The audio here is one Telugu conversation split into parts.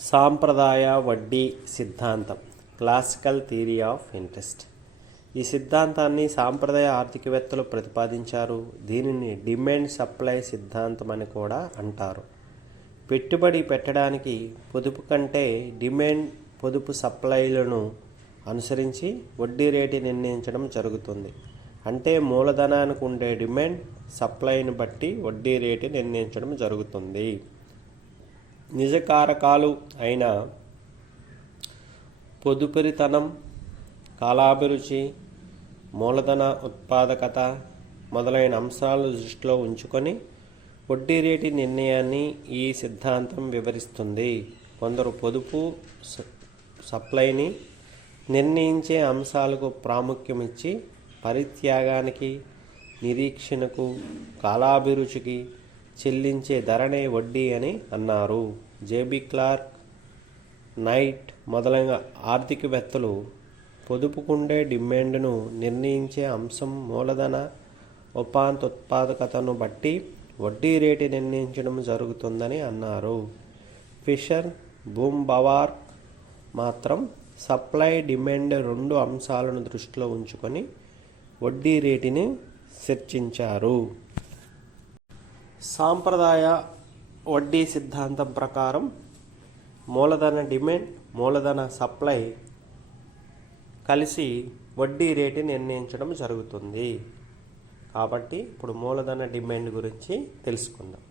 సాంప్రదాయ వడ్డీ సిద్ధాంతం క్లాసికల్ థియరీ ఆఫ్ ఇంట్రెస్ట్. ఈ సిద్ధాంతాన్ని సాంప్రదాయ ఆర్థికవేత్తలు ప్రతిపాదించారు. దీనిని డిమాండ్ సప్లై సిద్ధాంతం అని కూడా అంటారు. పెట్టుబడి పెట్టడానికి పొదుపు కంటే డిమాండ్ పొదుపు సప్లైలను అనుసరించి వడ్డీ రేటు నిర్ణయించడం జరుగుతుంది. అంటే మూలధనానికి ఉండే డిమాండ్ సప్లైని బట్టి వడ్డీ రేటు నిర్ణయించడం జరుగుతుంది. నిజ కారకాలు అయిన పొదుపరితనం, కాలాభిరుచి, మూలధన ఉత్పాదకత మొదలైన అంశాలను దృష్టిలో ఉంచుకొని వడ్డీ రేటు నిర్ణయాన్ని ఈ సిద్ధాంతం వివరిస్తుంది. కొందరు పొదుపు సప్లైని నిర్ణయించే అంశాలకు ప్రాముఖ్యం ఇచ్చి పరిత్యాగానికి, నిరీక్షణకు, కాలాభిరుచికి చెల్లించే ధరనే వడ్డీ అని అన్నారు. జేబీ క్లార్క్, నైట్ మొదలైన ఆర్థికవేత్తలు పొదుపుకుండే డిమాండ్ను నిర్ణయించే అంశం మూలధన ఉత్పాదకతను బట్టి వడ్డీ రేటు నిర్ణయించడం జరుగుతుందని అన్నారు. ఫిషర్, బూంబవార్క్ మాత్రం సప్లై, డిమాండ్ రెండు అంశాలను దృష్టిలో ఉంచుకొని వడ్డీ రేటుని చర్చించారు. సాంప్రదాయ వడ్డీ సిద్ధాంతం ప్రకారం మూలధన డిమాండ్, మూలధన సప్లై కలిసి వడ్డీ రేటు నిర్ణయించడం జరుగుతుంది. కాబట్టి ఇప్పుడు మూలధన డిమాండ్ గురించి తెలుసుకుందాం.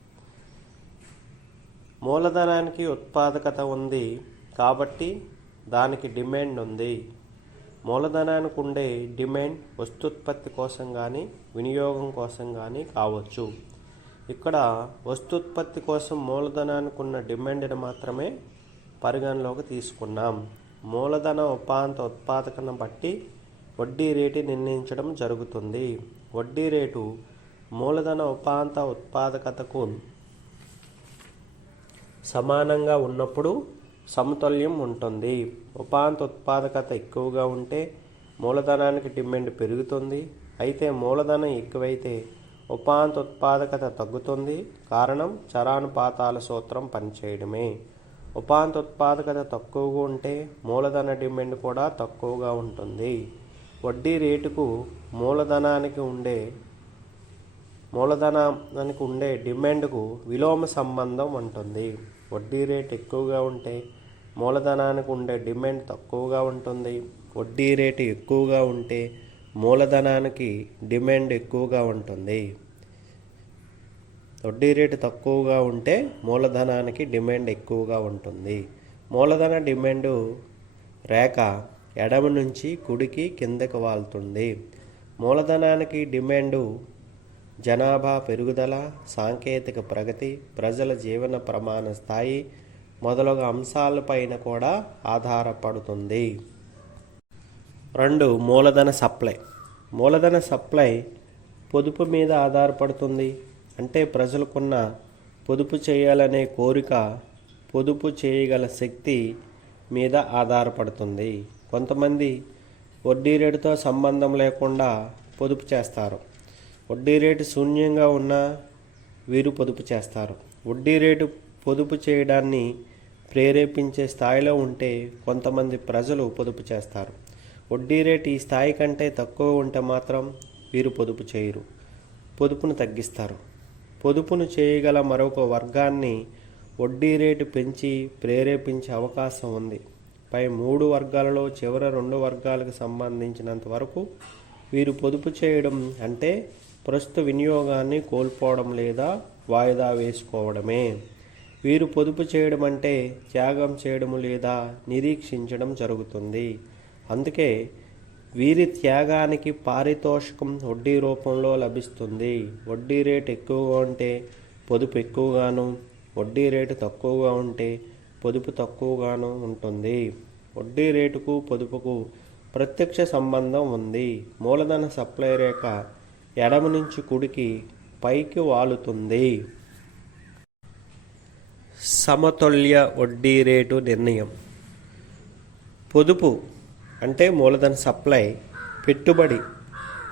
మూలధనానికి ఉత్పాదకత ఉంది కాబట్టి దానికి డిమాండ్ ఉంది. మూలధనానికి ఉండే డిమాండ్ వస్తుత్పత్తి కోసం కానీ వినియోగం కోసం కానీ కావచ్చు. ఇక్కడ వస్తుత్పత్తి కోసం మూలధనానికి ఉన్న డిమాండ్ని మాత్రమే పరిగణలోకి తీసుకున్నాం. మూలధన ఉత్పాదకతను బట్టి వడ్డీ రేటు నిర్ణయించడం జరుగుతుంది. వడ్డీ రేటు మూలధన ఉత్పాదకతకు సమానంగా ఉన్నప్పుడు సమతుల్యం ఉంటుంది. ఉత్పాదకత ఎక్కువగా ఉంటే మూలధనానికి డిమాండ్ పెరుగుతుంది. అయితే మూలధనం ఎక్కువైతే ఉత్పాదకత తగ్గుతుంది. కారణం చరానుపాతాల సూత్రం పనిచేయడమే. ఉత్పాదకత తక్కువగా ఉంటే మూలధన డిమాండ్ కూడా తక్కువగా ఉంటుంది. వడ్డీ రేటుకు మూలధనానికి ఉండే డిమాండ్కు విలోమ సంబంధం ఉంటుంది. వడ్డీ రేటు ఎక్కువగా ఉంటే మూలధనానికి ఉండే డిమాండ్ తక్కువగా ఉంటుంది. వడ్డీ రేటు ఎక్కువగా ఉంటే మూలధనానికి డిమాండ్ ఎక్కువగా ఉంటుంది. వడ్డీ రేటు తక్కువగా ఉంటే మూలధనానికి డిమాండ్ ఎక్కువగా ఉంటుంది. మూలధన డిమాండు రేఖ ఎడమ నుంచి కుడికి కిందకి వాలుతుంది. మూలధనానికి డిమాండు జనాభా పెరుగుదల, సాంకేతిక ప్రగతి, ప్రజల జీవన ప్రమాణ స్థాయి మొదలగు అంశాలపైన కూడా ఆధారపడుతుంది. 2. మూలధన సప్లై. మూలధన సప్లై పొదుపు మీద ఆధారపడుతుంది. అంటే ప్రజలకున్న పొదుపు చేయాలనే కోరిక పొదుపు చేయగల శక్తి మీద ఆధారపడుతుంది. కొంతమంది వడ్డీ రేటుతో సంబంధం లేకుండా పొదుపు చేస్తారు. వడ్డీ రేటు శూన్యంగా ఉన్నా వీరు పొదుపు చేస్తారు. వడ్డీ రేటు పొదుపు చేయడాన్ని ప్రేరేపించే స్థాయిలో ఉంటే కొంతమంది ప్రజలు పొదుపు చేస్తారు. వడ్డీ రేటు ఈ స్థాయి కంటే తక్కువ ఉంటే మాత్రం వీరు పొదుపు చేయరు, పొదుపును తగ్గిస్తారు. పొదుపును చేయగల మరొక వర్గాన్ని వడ్డీ రేటు పెంచి ప్రేరేపించే అవకాశం ఉంది. పై 3 వర్గాలలో చివరి 2 వర్గాలకు సంబంధించినంత వరకు వీరు పొదుపు చేయడం అంటే ప్రస్తుత వినియోగాన్ని కోల్పోవడం లేదా వాయిదా వేసుకోవడమే. వీరు పొదుపు చేయడం అంటే త్యాగం చేయడం లేదా నిరీక్షించడం జరుగుతుంది. అందుకే వీరి త్యాగానికి పారితోషికం వడ్డీ రూపంలో లభిస్తుంది. వడ్డీ రేటు ఎక్కువగా ఉంటే పొదుపు ఎక్కువగాను, వడ్డీ రేటు తక్కువగా ఉంటే పొదుపు తక్కువగాను ఉంటుంది. వడ్డీ రేటుకు పొదుపుకు ప్రత్యక్ష సంబంధం ఉంది. మూలధన సప్లై రేఖ ఎడమ నుంచి కుడికి పైకి వాలుతుంది. సమతుల్య వడ్డీ రేటు నిర్ణయం. పొదుపు అంటే మూలధన సప్లై, పెట్టుబడి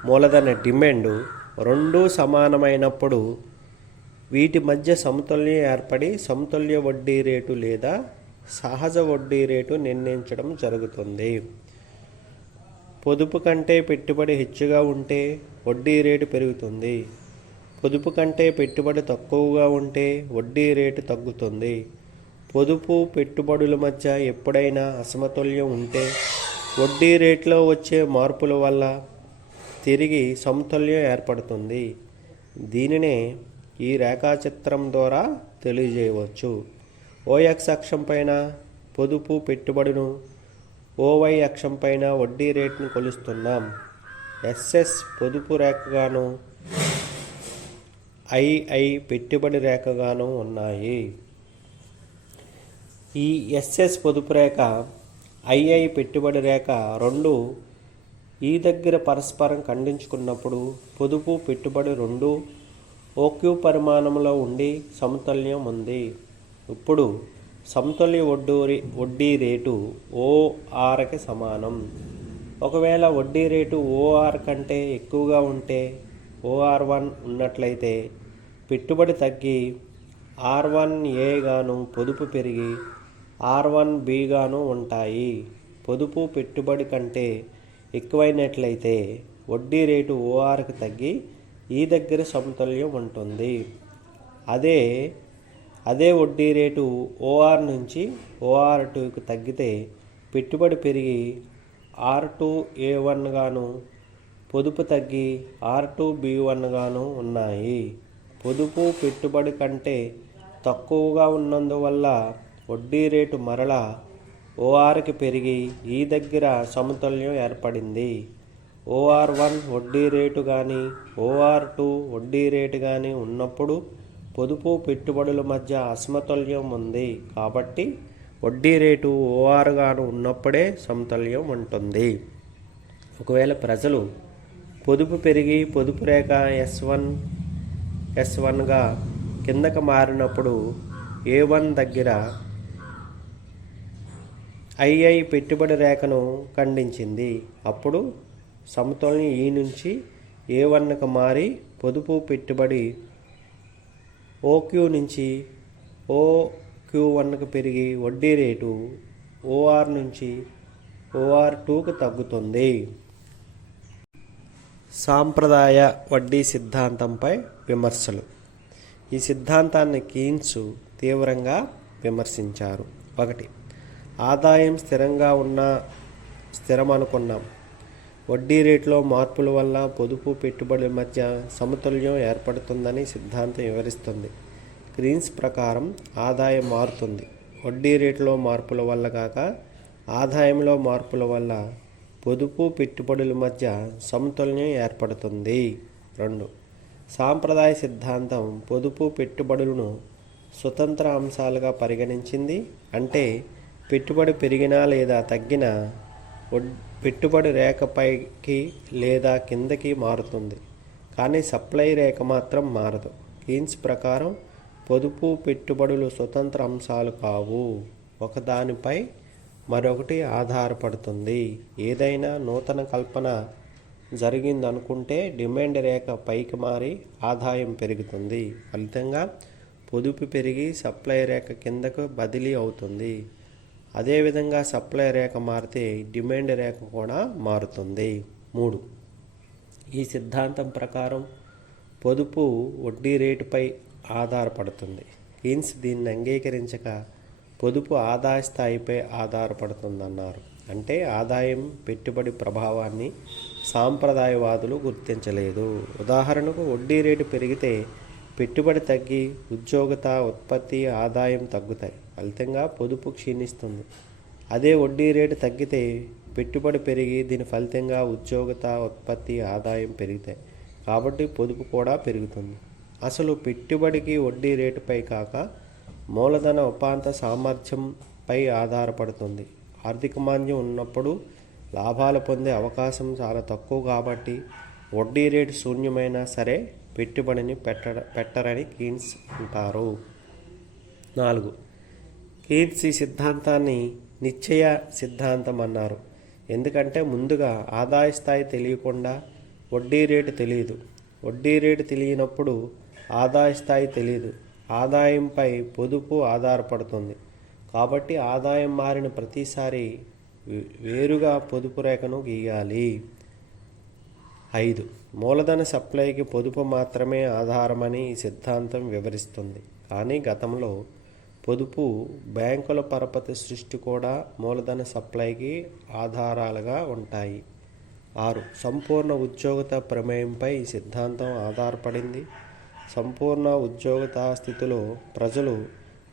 మూలధన డిమాండు రెండూ సమానమైనప్పుడు వీటి మధ్య సమతుల్యం ఏర్పడి సమతుల్య వడ్డీ రేటు లేదా సహజ వడ్డీ రేటు నిర్ణయించడం జరుగుతుంది. పొదుపు కంటే పెట్టుబడి హెచ్చుగా ఉంటే వడ్డీ రేటు పెరుగుతుంది. పొదుపు కంటే పెట్టుబడి తక్కువగా ఉంటే వడ్డీ రేటు తగ్గుతుంది. పొదుపు పెట్టుబడుల మధ్య ఎప్పుడైనా అసమతుల్యం ఉంటే వడ్డీ రేట్లో వచ్చే మార్పుల వల్ల తిరిగి సమతుల్యం ఏర్పడుతుంది. దీనినే ఈ రేఖాచిత్రం ద్వారా తెలియజేయవచ్చు. ఓఎక్స్ అక్షం పైన పొదుపు పెట్టుబడును, ఓవై అక్షం పైన వడ్డీ రేటును కొలుస్తున్నాం. ఎస్ఎస్ పొదుపు రేఖగాను, ఐఐ పెట్టుబడి రేఖగాను ఉన్నాయి. ఈ ఎస్ఎస్ పొదుపు రేఖ, ఐఐ పెట్టుబడి రేఖ రెండు ఈ దగ్గర పరస్పరం ఖండించుకున్నప్పుడు పొదుపు పెట్టుబడి రెండు ఓక్యూ పరిమాణంలో ఉండి సమతుల్యం ఉంది. ఇప్పుడు సమతుల్య వడ్డీ రేటు ఓఆర్కి సమానం. ఒకవేళ వడ్డీ రేటు ఓఆర్ కంటే ఎక్కువగా ఉంటే, ఓఆర్1 ఉన్నట్లయితే పెట్టుబడి తగ్గి ఆర్1ఏ గాను, పొదుపు పెరిగి ఆర్1బి గాను ఉంటాయి. పొదుపు పెట్టుబడి కంటే ఎక్కువైనట్లయితే వడ్డీ రేటు ఓఆర్కి తగ్గి ఈ దగ్గర సమతుల్యం ఉంటుంది. అదే వడ్డీ రేటు ఓఆర్ నుంచి ఓఆర్2కి తగ్గితే పెట్టుబడి పెరిగి ఆర్2ఏ1 గాను, పొదుపు తగ్గి ఆర్2బి1 గాను ఉన్నాయి. పొదుపు పెట్టుబడి కంటే తక్కువగా ఉన్నందువల్ల వడ్డీ రేటు మరలా ఓఆర్కి పెరిగి ఈ దగ్గర సమతుల్యం ఏర్పడింది. ఓఆర్1 వడ్డీ రేటు కానీ, ఓఆర్2 వడ్డీ రేటు కానీ ఉన్నప్పుడు పొదుపు పెట్టుబడుల మధ్య అసమతుల్యం ఉంది. కాబట్టి వడ్డీ రేటు ఓఆర్ గాను ఉన్నప్పుడే సమతుల్యం ఉంటుంది. ఒకవేళ ప్రజలు పొదుపు పెరిగి పొదుపు రేఖ ఎస్1గా కిందకు మారినప్పుడు ఏ1 దగ్గర ఐఐ పెట్టుబడి రేఖను ఖండించింది. అప్పుడు సమతుల్యం ఈ నుంచి ఏ1కి మారి పొదుపు పెట్టుబడి ఓక్యూ నుంచి ఓక్యూ1కి పెరిగి వడ్డీ రేటు ఓఆర్ నుంచి ఓఆర్2కి తగ్గుతుంది. సాంప్రదాయ వడ్డీ సిద్ధాంతంపై విమర్శలు. ఈ సిద్ధాంతాన్ని కీన్స్ తీవ్రంగా విమర్శించారు. 1. ఆదాయం స్థిరమనుకున్నాం. వడ్డీ రేట్లో మార్పుల వల్ల పొదుపు పెట్టుబడుల మధ్య సమతుల్యం ఏర్పడుతుందని సిద్ధాంతం వివరిస్తుంది. కీన్స్ ప్రకారం ఆదాయం మారుతుంది. వడ్డీ రేట్లో మార్పుల వల్ల కాక ఆదాయంలో మార్పుల వల్ల పొదుపు పెట్టుబడుల మధ్య సమతుల్యం ఏర్పడుతుంది. 2. సాంప్రదాయ సిద్ధాంతం పొదుపు పెట్టుబడులను స్వతంత్ర అంశాలుగా పరిగణించింది. అంటే పెట్టుబడి పెరిగినా లేదా తగ్గినా పెట్టుబడి రేఖ పైకి లేదా కిందకి మారుతుంది, కానీ సప్లై రేఖ మాత్రం మారదు. కీన్స్ ప్రకారం పొదుపు పెట్టుబడులు స్వతంత్ర అంశాలు కావు, ఒకదానిపై మరొకటి ఆధారపడుతుంది. ఏదైనా నూతన కల్పన జరిగిందనుకుంటే డిమాండ్ రేఖ పైకి మారి ఆదాయం పెరుగుతుంది. ఫలితంగా పొదుపు పెరిగి సప్లై రేఖ కిందకు బదిలీ అవుతుంది. అదేవిధంగా సప్లై రేఖ మారితే డిమాండ్ రేఖ కూడా మారుతుంది. 3. ఈ సిద్ధాంతం ప్రకారం పొదుపు వడ్డీ రేటుపై ఆధారపడుతుంది. కీన్స్ దీన్ని అంగీకరించక పొదుపు ఆదాయ స్థాయిపై ఆధారపడుతుందన్నారు. అంటే ఆదాయం పెట్టుబడి ప్రభావాన్ని సాంప్రదాయవాదులు గుర్తించలేదు. ఉదాహరణకు వడ్డీ రేటు పెరిగితే పెట్టుబడి తగ్గి ఉద్యోగత, ఉత్పత్తి, ఆదాయం తగ్గుతాయి. ఫలితంగా పొదుపు క్షీణిస్తుంది. అదే వడ్డీ రేటు తగ్గితే పెట్టుబడి పెరిగి దీని ఫలితంగా ఉద్యోగత, ఉత్పత్తి, ఆదాయం పెరుగుతాయి. కాబట్టి పొదుపు కూడా పెరుగుతుంది. అసలు పెట్టుబడికి వడ్డీ రేటుపై కాక మూలధన ఉపాంత సామర్థ్యంపై ఆధారపడుతుంది. ఆర్థిక మాంద్యం ఉన్నప్పుడు లాభాలు పొందే అవకాశం చాలా తక్కువ కాబట్టి వడ్డీ రేటు శూన్యమైనా సరే పెట్టుబడిని పెట్టరని కీన్స్ అంటారు. 4. కీన్స్ ఈ సిద్ధాంతాన్ని నిశ్చయ సిద్ధాంతం అన్నారు. ఎందుకంటే ముందుగా ఆదాయ స్థాయి తెలియకుండా వడ్డీ రేటు తెలియదు. వడ్డీ రేటు తెలియనప్పుడు ఆదాయ స్థాయి తెలియదు. ఆదాయంపై పొదుపు ఆధారపడుతుంది కాబట్టి ఆదాయం మారిన ప్రతిసారి వేరుగా పొదుపు రేఖను గీయాలి. 5. మూలధన సప్లైకి పొదుపు మాత్రమే ఆధారమని ఈ సిద్ధాంతం వివరిస్తుంది. కానీ గతంలో పొదుపు, బ్యాంకుల పరపతి సృష్టి కూడా మూలధన సప్లైకి ఆధారాలుగా ఉంటాయి. 6. సంపూర్ణ ఉద్యోగిత ప్రమేయంపై ఈ సిద్ధాంతం ఆధారపడింది. సంపూర్ణ ఉద్యోగిత స్థితిలో ప్రజలు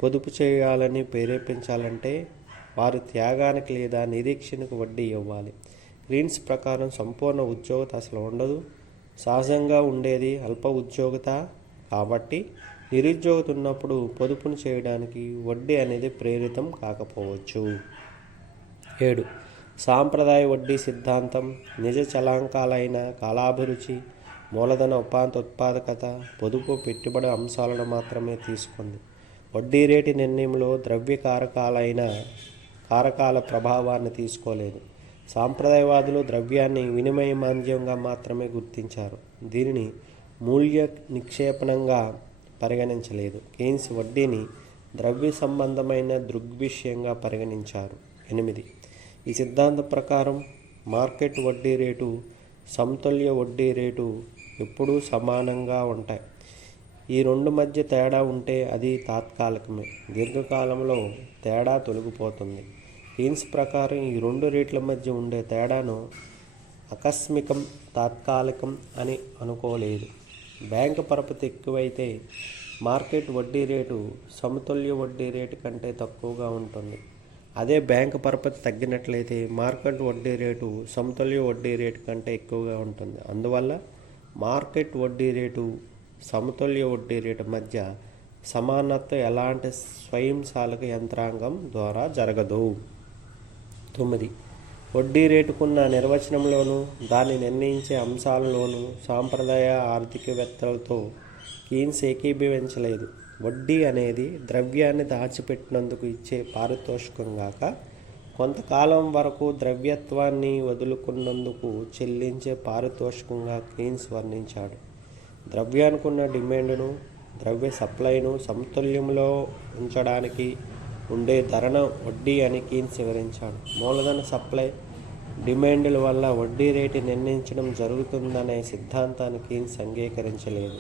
పొదుపు చేయాలని ప్రేరేపించాలంటే వారి త్యాగానికి లేదా నిరీక్షణకు వడ్డీ ఇవ్వాలి. గ్రీన్స్ ప్రకారం సంపూర్ణ ఉద్యోగిత అసలు ఉండదు, సహజంగా ఉండేది అల్ప ఉద్యోగిత. కాబట్టి నిరుద్యోగిత ఉన్నప్పుడు పొదుపును చేయడానికి వడ్డీ అనేది ప్రేరితం కాకపోవచ్చు. 7. సాంప్రదాయ వడ్డీ సిద్ధాంతం నిజ చలాంకాలైన కాలాభిరుచి, మూలధన ఉపాంత ఉత్పాదకత, పొదుపు, పెట్టుబడి అంశాలను మాత్రమే తీసుకుంది. వడ్డీ రేటు నిర్ణయంలో ద్రవ్య కారకాల ప్రభావాన్ని తీసుకోలేదు. సాంప్రదాయవాదులు ద్రవ్యాన్ని వినిమయ మాధ్యమంగా మాత్రమే గుర్తించారు, దీనిని మూల్య నిక్షేపణంగా పరిగణించలేదు. కేయిన్స్ వడ్డీని ద్రవ్య సంబంధమైన దృగ్విషయంగా పరిగణించారు. 8. ఈ సిద్ధాంతం ప్రకారం మార్కెట్ వడ్డీ రేటు, సమతుల్య వడ్డీ రేటు ఎప్పుడూ సమానంగా ఉంటాయి. ఈ రెండు మధ్య తేడా ఉంటే అది తాత్కాలికమే, దీర్ఘకాలంలో తేడా తొలగిపోతుంది. కేయిన్స్ ప్రకారం ఈ రెండు రేట్ల మధ్య ఉండే తేడాను ఆకస్మికం, తాత్కాలికం అని అనుకోలేదు. బ్యాంకు పరపతి ఎక్కువైతే మార్కెట్ వడ్డీ రేటు సమతుల్య వడ్డీ రేటు కంటే తక్కువగా ఉంటుంది. అదే బ్యాంకు పరపతి తగ్గినట్లయితే మార్కెట్ వడ్డీ రేటు సమతుల్య వడ్డీ రేటు కంటే ఎక్కువగా ఉంటుంది. అందువల్ల మార్కెట్ వడ్డీ రేటు, సమతుల్య వడ్డీ రేటు మధ్య సమానత్వం ఎలాంటి స్వయంచాలక యంత్రాంగం ద్వారా జరగదు. 9. వడ్డీ రేటుకున్న నిర్వచనంలోనూ దాన్ని నిర్ణయించే అంశాలలోనూ సాంప్రదాయ ఆర్థికవేత్తలతో కేయిన్స్ ఏకీభవించలేదు. వడ్డీ అనేది ద్రవ్యాన్ని దాచిపెట్టినందుకు ఇచ్చే పారితోషికం గాక కొంతకాలం వరకు ద్రవ్యత్వాన్ని వదులుకున్నందుకు చెల్లించే పారితోషికంగా కేయిన్స్ వర్ణించాడు. ద్రవ్యానికున్న డిమాండ్ను, ద్రవ్య సప్లైను సమతుల్యంలో ఉంచడానికి ఉండే ధరను వడ్డీ అని కేయిన్స్ వివరించాడు. మూలధన సప్లై, డిమాండ్ల వల్ల వడ్డీ రేటు నిర్ణయించడం జరుగుతుందనే సిద్ధాంతాన్ని కేయిన్స్ అంగీకరించలేదు.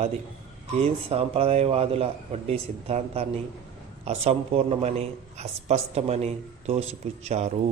10. కేయిన్స్ సాంప్రదాయవాదుల వడ్డీ సిద్ధాంతాన్ని అసంపూర్ణమని, అస్పష్టమని తోసిపుచ్చారు.